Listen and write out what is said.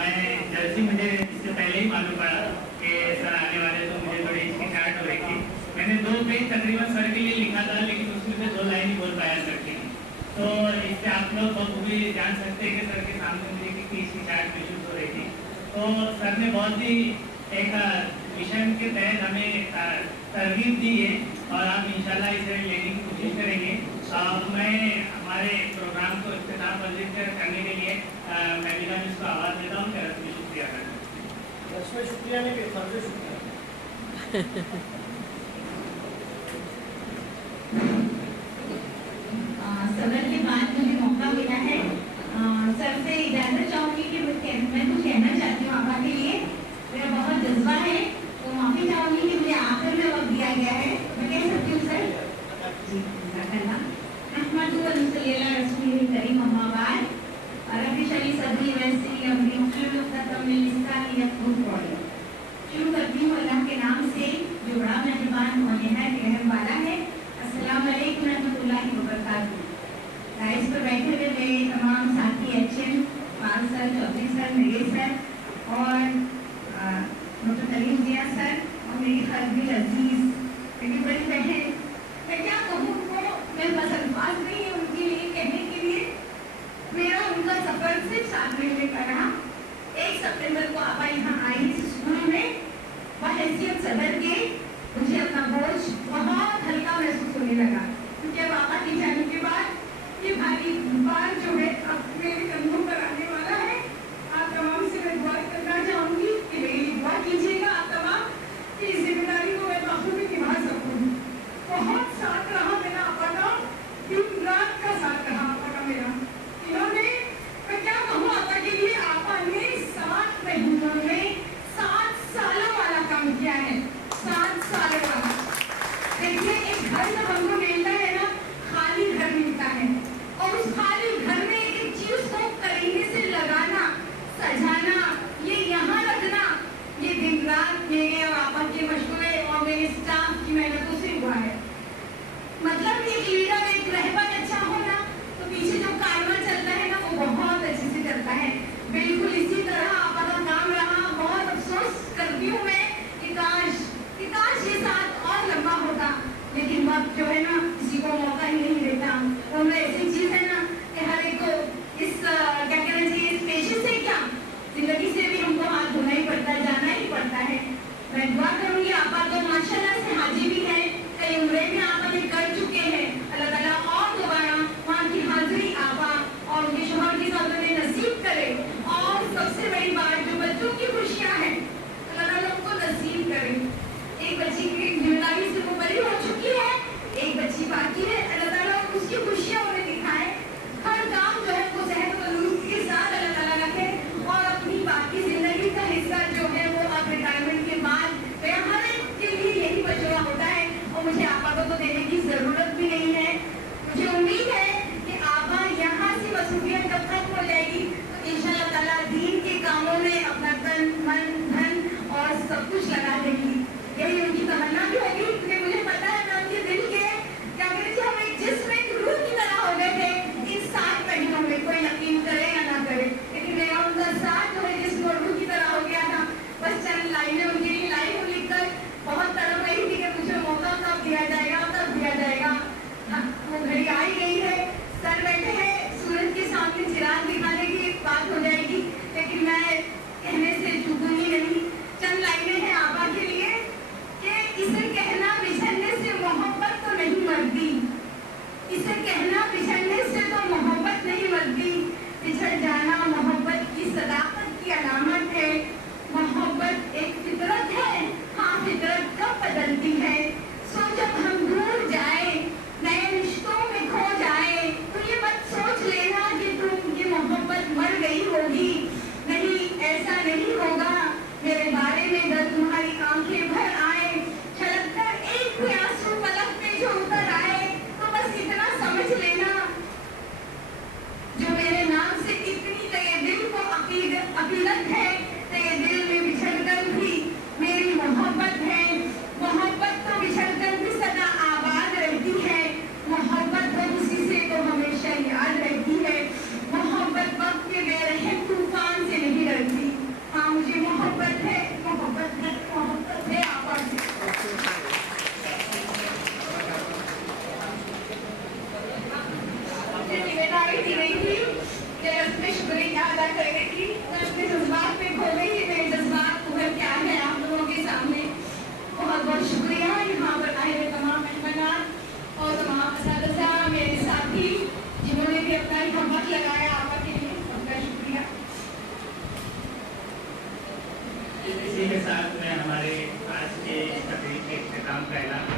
मैं जैसे मुझे इससे पहले ही मालूम पड़ा कि सर आने वाले, तो मुझे थोड़ी हिचकिचाहट हो रही थी। मैंने 2 पेज तकरीबन सर के लिए लिखा था, लेकिन उसमें से 2 लाइन ही बोल पाया सर के लिए। तो इससे आप लोग बखूबी जान सकते हैं कि सर के सामने मुझे कितनी हिचकिचाहट महसूस हो रही थी। तो सर ने बहुत ही एक मिशन के तहत हमें तरगीब दी है और हम इंशाल्लाह इसे लेने की कोशिश करेंगे। मैं हमारे प्रोग्राम को इख्तिताम पसंद करने के लिए मैं भी इसको आवाज़ देता हूँ। मेरा तुम्हें शुक्रिया करता हूँ। इसमें शुक्रिया नहीं, फर्ज शुक्रिया। सदर के बाद मुझे मौका मिला है, सर से इजाज़त चाहूँगी कि मैं कुछ कहना चाहती हूँ आपा के लिए। मेरा बहुत जज्बा है, तो माफ़ी चाहूँगी कि मुझे आखिर में वक्त दिया गया है। मैं कह सकती हूँ सर जी करीम अम्माबाद अरबी शरी सदी वैसी शुरू करती हूँ अल्लाह के नाम से जो बड़ा मेहरबान और निहायत रहम वाला है। अस्सलाम वालेकुम रहमतुल्लाहि व बरकातहू। राइस पर बैठे हुए मेरे तमाम साथी एचएम पाल सर, चौधरी सर, मेरे सर और डॉक्टर करीम जिया सर और मेरी खरबिल अजीज, मेरी बड़ी बहन, मैं क्या कहूँ उनको, मेरे पास अल्फाज नहीं है उनके लिए कहने के लिए। मेरा उनका सफर सिर्फ 7 महीने का रहा। 1 सितंबर को आपा यहाँ आई इस स्कूल में, बहैसियत सदर के मुझे अपना बोझ बहुत हल्का महसूस होने लगा, क्योंकि अब आपा के जाने के बाद ये भारी भार जो है अब मेरे कंधों पर आने वाला है। आप तमाम से मैं दुआ करना चाहूँगी कि मेरी दुआ कीजिएगा आप तमाम कि इस जिम्मेदारी को मैं बखूबी निभा सकूँ। बहुत साथ रहा मेरा आपा का, दिन रात का साथ रहा आपा का मेरा। इन्होंने, मैं क्या कहूँ आपा के लिए, आपा ने 7 महीनों में 7 सालों वाला काम किया है। 7 सालों वाला। देखिए एक घर जब हमको मिलता है ना, खाली घर मिलता है, और उस खाली घर में एक चीज को करीने से लगाना, सजाना, ये यहाँ रखना, ये दिन रात मेरे और आपा के मशवरे और मेरे स्टाफ की मेहनतों से हुआ है। मतलब एक लीडर, एक रहबर अच्छा हो ना, तो पीछे जो कारवा चलता है ना, वो बहुत अच्छे से चलता है। बिल्कुल इसी तरह आपा का काम रहा। बहुत अफसोस करती हूँ मैं कि काश ये साथ और लंबा होता, लेकिन वक्त जो है ना किसी को मौका ही नहीं देता। उनमें ऐसी चीज है ना कि हर एक को इस क्या कहना चाहिए, इस पेशे से क्या जिंदगी से भी हमको हाथ धोना ही पड़ता है, जाना ही पड़ता है। मैं दुआ करूंगी आपा तो माशाल्लाह से हाजी भी है, कई उम्रें भी आपा ने कर चुके हैं। अल्लाह ताला और दोबारा वहाँ की हाजिरी आपा और उनके शोहर की साथ में नसीब करे। और सबसे बड़ी बात, जो बच्चों की खुशियाँ हैं अल्लाह ताला उनको नसीब करे। एक बच्ची की जिम्मेदारी से वो बड़ी हो चुकी है, एक बच्ची बाकी है। अल्लाह ताला उसकी खुशियाँ उन्हें दिखाए। हर काम जो है वो सेहत और तंदुरुस्ती के साथ अल्लाह ताला रखे, और अपनी बाकी जिंदगी का हिस्सा जो है वो अब रिटायरमेंट के बाद हर एक के लिए यही बचवा होता है, और मुझे आपा को तो देने की जरूरत भी नहीं है। मुझे उम्मीद है कि आपा यहाँ से मसरूफियत जब खत्म हो जाएगी तो इंशाअल्लाह ताला दीन के कामों में अपना तन, मन, धन और सब कुछ लगा देगी। यही उनकी तमन्ना भी होगी, क्योंकि मुझे पता है मैं उनके दिल के क्या कहते थे, हम एक जिस्म, एक रूह की तरह हो गए थे इन 7 महीनों में। कोई यकीन करे या ना करे, लेकिन मेरा उनका साथ जो है जिस्म और रूह की तरह हो गया था। बस चंद लाइनें उनके लिए लाई हूँ लिखकर, बहुत तड़प रही थी कि मुझे मौका कब दिया जाएगा, तब दिया जाएगा। हाँ, वो घड़ी आ ही गई है। सर बैठे हैं, सूरज के सामने चिराग दिखाने की बात हो जाएगी, लेकिन मैं कहने से चूकूंगी नहीं। चंद लाइनें हैं आपा के लिए कि इसे कहना पहला